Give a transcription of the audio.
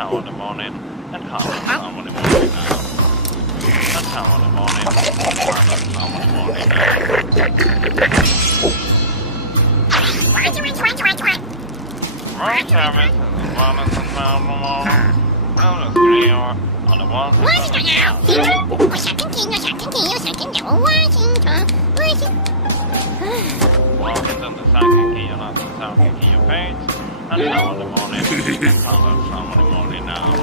how in the morning, and how in the morning now. And how in the morning, and how in the morning now. Right service is the bonus and now the morning. Now the 3 hour on the ones and Washington, the second key on the second key of page. And how in the morning, and how in the morning now.